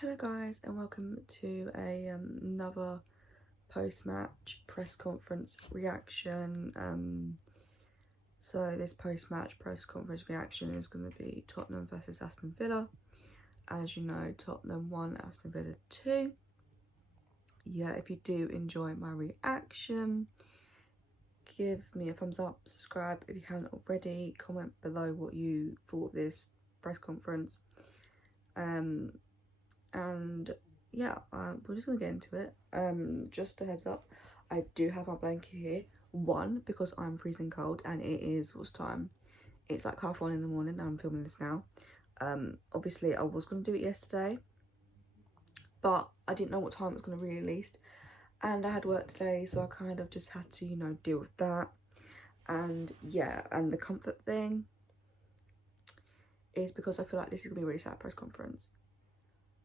Hello guys, and welcome to another post-match press conference reaction. So this post-match press conference reaction is going to be Tottenham versus Aston Villa. As you know, Tottenham won, Aston Villa 2. Yeah, if you do enjoy my reaction, give me a thumbs up, subscribe if you haven't already, comment below what you thought of this press conference. And yeah, we're just gonna get into it. Just a heads up, I do have my blanket here. One, because I'm freezing cold, and it is, what's time? It's like 1:30 in the morning and I'm filming this now. Obviously I was gonna do it yesterday, but I didn't know what time it was gonna be released, and I had work today, so I kind of just had to, deal with that. And yeah, and the comfort thing is because I feel like this is gonna be a really sad press conference.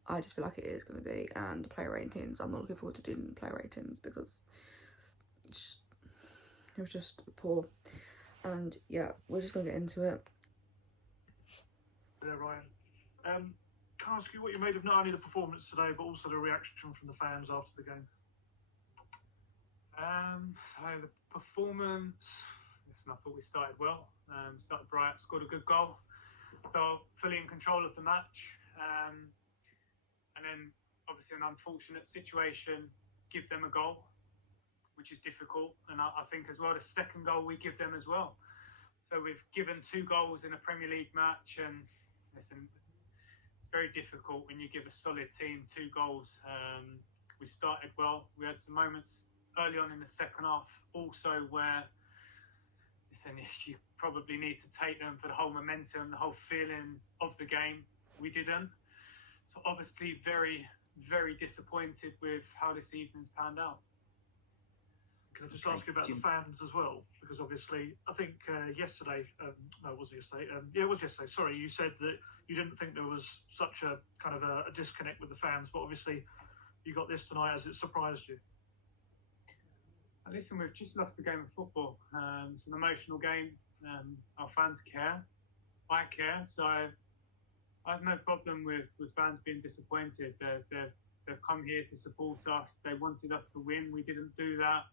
I just feel like it is going to be. And the player ratings, I'm not looking forward to doing player ratings because it was just poor. And yeah, we're just going to get into it. There, Ryan. Can I ask you what you made of not only the performance today, but also the reaction from the fans after the game? So the performance, listen, I thought we started well. Started bright, scored a good goal. Felt fully in control of the match. And then, obviously, an unfortunate situation, give them a goal, which is difficult. And I think as well, the second goal we give them as well. So we've given 2 goals in a Premier League match. And listen, it's very difficult when you give a solid team 2 goals. We started well. We had some moments early on in the second half also where, listen, you probably need to take them for the whole momentum, the whole feeling of the game. We didn't. So obviously very, very disappointed with how this evening's panned out. Can I just ask you about the fans as well? Because obviously, I think yesterday, no, it wasn't yesterday. Yeah, it was yesterday. Sorry, you said that you didn't think there was such a kind of a disconnect with the fans, but obviously you got this tonight. Has it surprised you? Listen, we've just lost the game of football. It's an emotional game. Our fans care. I care. So I have no problem with fans being disappointed. They've come here to support us. They wanted us to win. We didn't do that.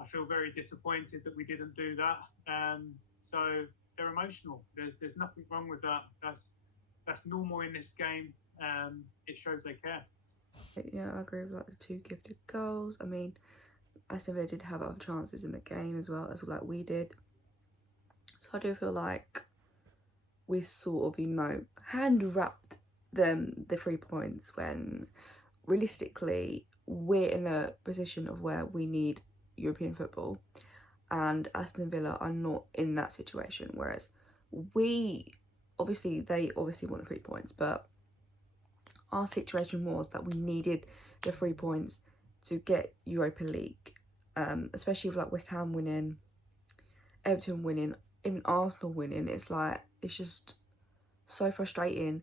I feel very disappointed that we didn't do that. So they're emotional. There's nothing wrong with that. That's normal in this game. It shows they care. Yeah, I agree with like the 2 gifted goals. I mean, Aston Villa did have other chances in the game as well as like we did. So I do feel like we sort of, hand-wrapped them the 3 points when realistically we're in a position of where we need European football, and Aston Villa are not in that situation, whereas they obviously want the 3 points, but our situation was that we needed the 3 points to get Europa League, especially with like West Ham winning, Everton winning, even Arsenal winning. It's just so frustrating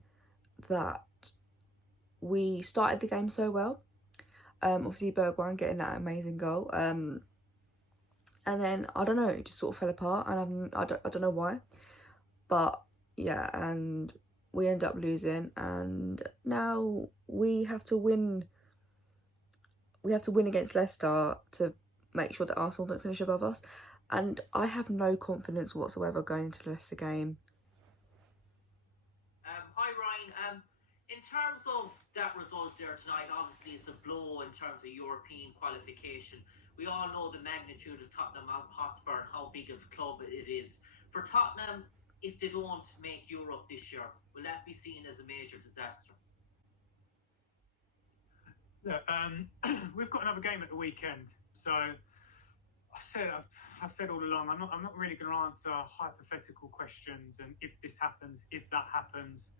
that we started the game so well. Obviously Bergwijn getting that amazing goal. And then I don't know, it just sort of fell apart, and I don't know why. But yeah, and we end up losing, and now we have to win. We have to win against Leicester to make sure that Arsenal don't finish above us. And I have no confidence whatsoever going into the Leicester game. Hi Ryan. In terms of that result there tonight, obviously it's a blow in terms of European qualification. We all know the magnitude of Tottenham Hotspur and how big of a club it is. For Tottenham, if they don't make Europe this year, will that be seen as a major disaster? Look, we've got another game at the weekend, so I've said all along, I'm not really going to answer hypothetical questions and if this happens, if that happens.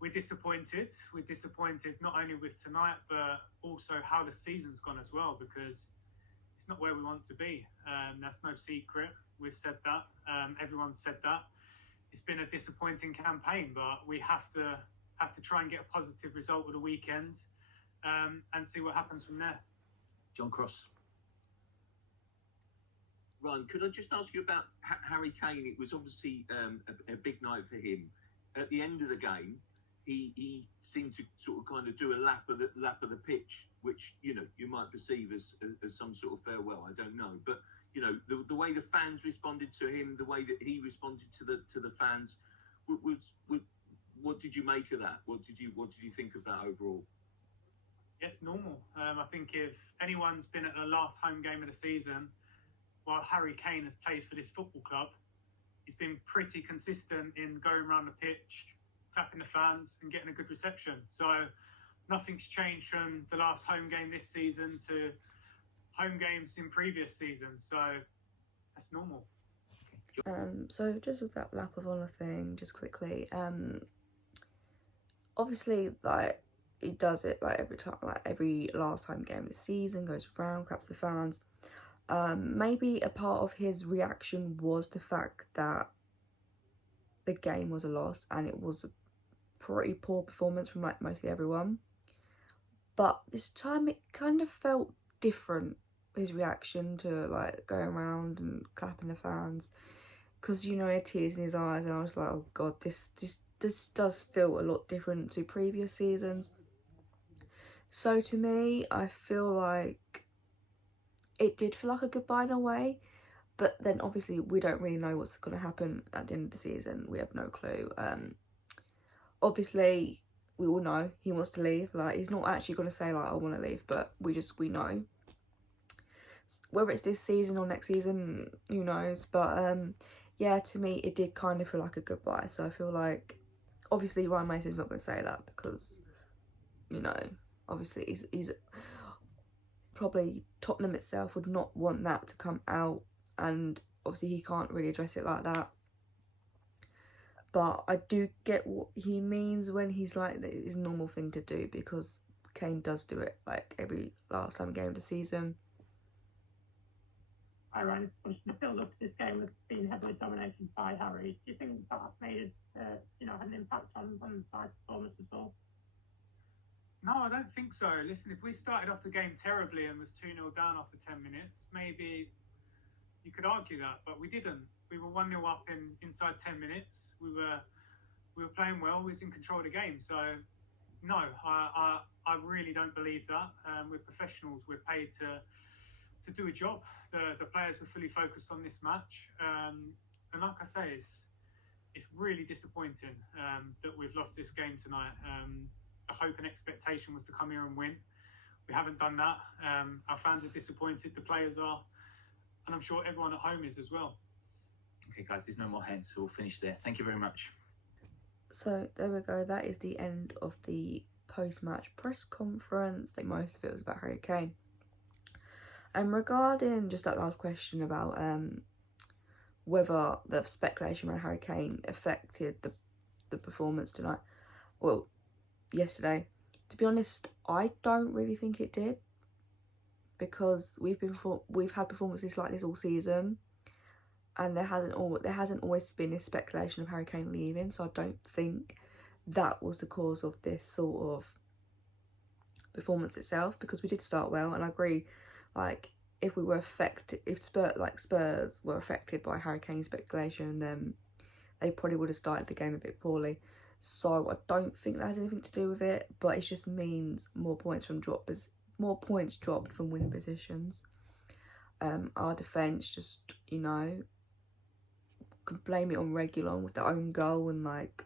We're disappointed. We're disappointed not only with tonight, but also how the season's gone as well, because it's not where we want to be. That's no secret. We've said that. Everyone's said that. It's been a disappointing campaign, but we have to try and get a positive result with the weekend, and see what happens from there. John Cross. Ryan, could I just ask you about Harry Kane? It was obviously a big night for him. At the end of the game, he seemed to sort of kind of do a lap of the pitch, which you might perceive as some sort of farewell. I don't know, but the way the fans responded to him, the way that he responded to the fans, what did you make of that? What did you think of that overall? Yes, normal. I think if anyone's been at the last home game of the season, while Harry Kane has played for this football club, he's been pretty consistent in going around the pitch, clapping the fans and getting a good reception. So nothing's changed from the last home game this season to home games in previous seasons. So that's normal. So just with that lap of honour thing, just quickly, obviously, like, he does it like every time, like every last home game of the season, goes around, claps the fans. Maybe a part of his reaction was the fact that the game was a loss and it was a pretty poor performance from like mostly everyone. But this time it kind of felt different, his reaction to like going around and clapping the fans, because he had tears in his eyes, and I was like, oh god, this does feel a lot different to previous seasons. So to me, I feel like it did feel like a goodbye in a way, but then obviously we don't really know what's going to happen at the end of the season. We have no clue. Obviously we all know he wants to leave. Like, he's not actually going to say like I want to leave, but we know. Whether it's this season or next season, who knows? But yeah, to me it did kind of feel like a goodbye. So I feel like obviously Ryan Mason's not going to say that, because obviously he's probably Tottenham itself would not want that to come out, and obviously he can't really address it like that. But I do get what he means when he's like, it's a normal thing to do, because Kane does do it like every last time game of the season. Hi Ryan, the build-up to this game has been heavily dominated by Harry. Do you think that made had an impact on the side performance at all? No, I don't think so. Listen, if we started off the game terribly and was 2-0 down after 10 minutes, maybe you could argue that, but we didn't. We were 1-0 up inside 10 minutes. We were playing well. We was in control of the game. So, no, I really don't believe that. We're professionals. We're paid to do a job. The players were fully focused on this match. And like I say, it's really disappointing that we've lost this game tonight. The hope and expectation was to come here and win. We haven't done that. Our fans are disappointed, the players are, and I'm sure everyone at home is as well. Okay guys, there's no more hands, so we'll finish there. Thank you very much. So there we go, that is the end of the post-match press conference. I think most of it was about Harry Kane. And regarding just that last question about whether the speculation around Harry Kane affected the performance tonight, well, yesterday, to be honest, I don't really think it did, because we've had performances like this all season, and there hasn't always been this speculation of Harry Kane leaving. So I don't think that was the cause of this sort of performance itself, because we did start well, and I agree. Like, if Spurs were affected by Harry Kane's speculation, then they probably would have started the game a bit poorly. So I don't think that has anything to do with it, but it just means more points dropped from winning positions. Our defence just, can blame it on Reguilon with their own goal and like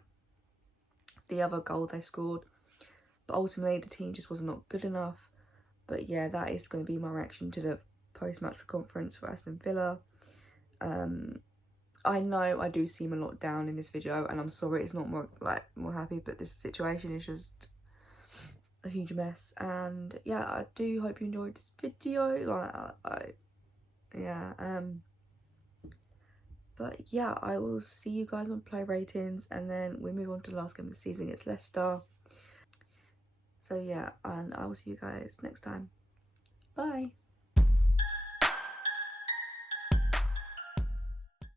the other goal they scored. But ultimately the team just was not good enough. But yeah, that is going to be my reaction to the post-match conference for Aston Villa. I know I do seem a lot down in this video, and I'm sorry it's not more happy, but this situation is just a huge mess. And yeah, I do hope you enjoyed this video. But yeah, I will see you guys on play ratings, and then we move on to the last game of the season. It's Leicester. So yeah, and I will see you guys next time. Bye.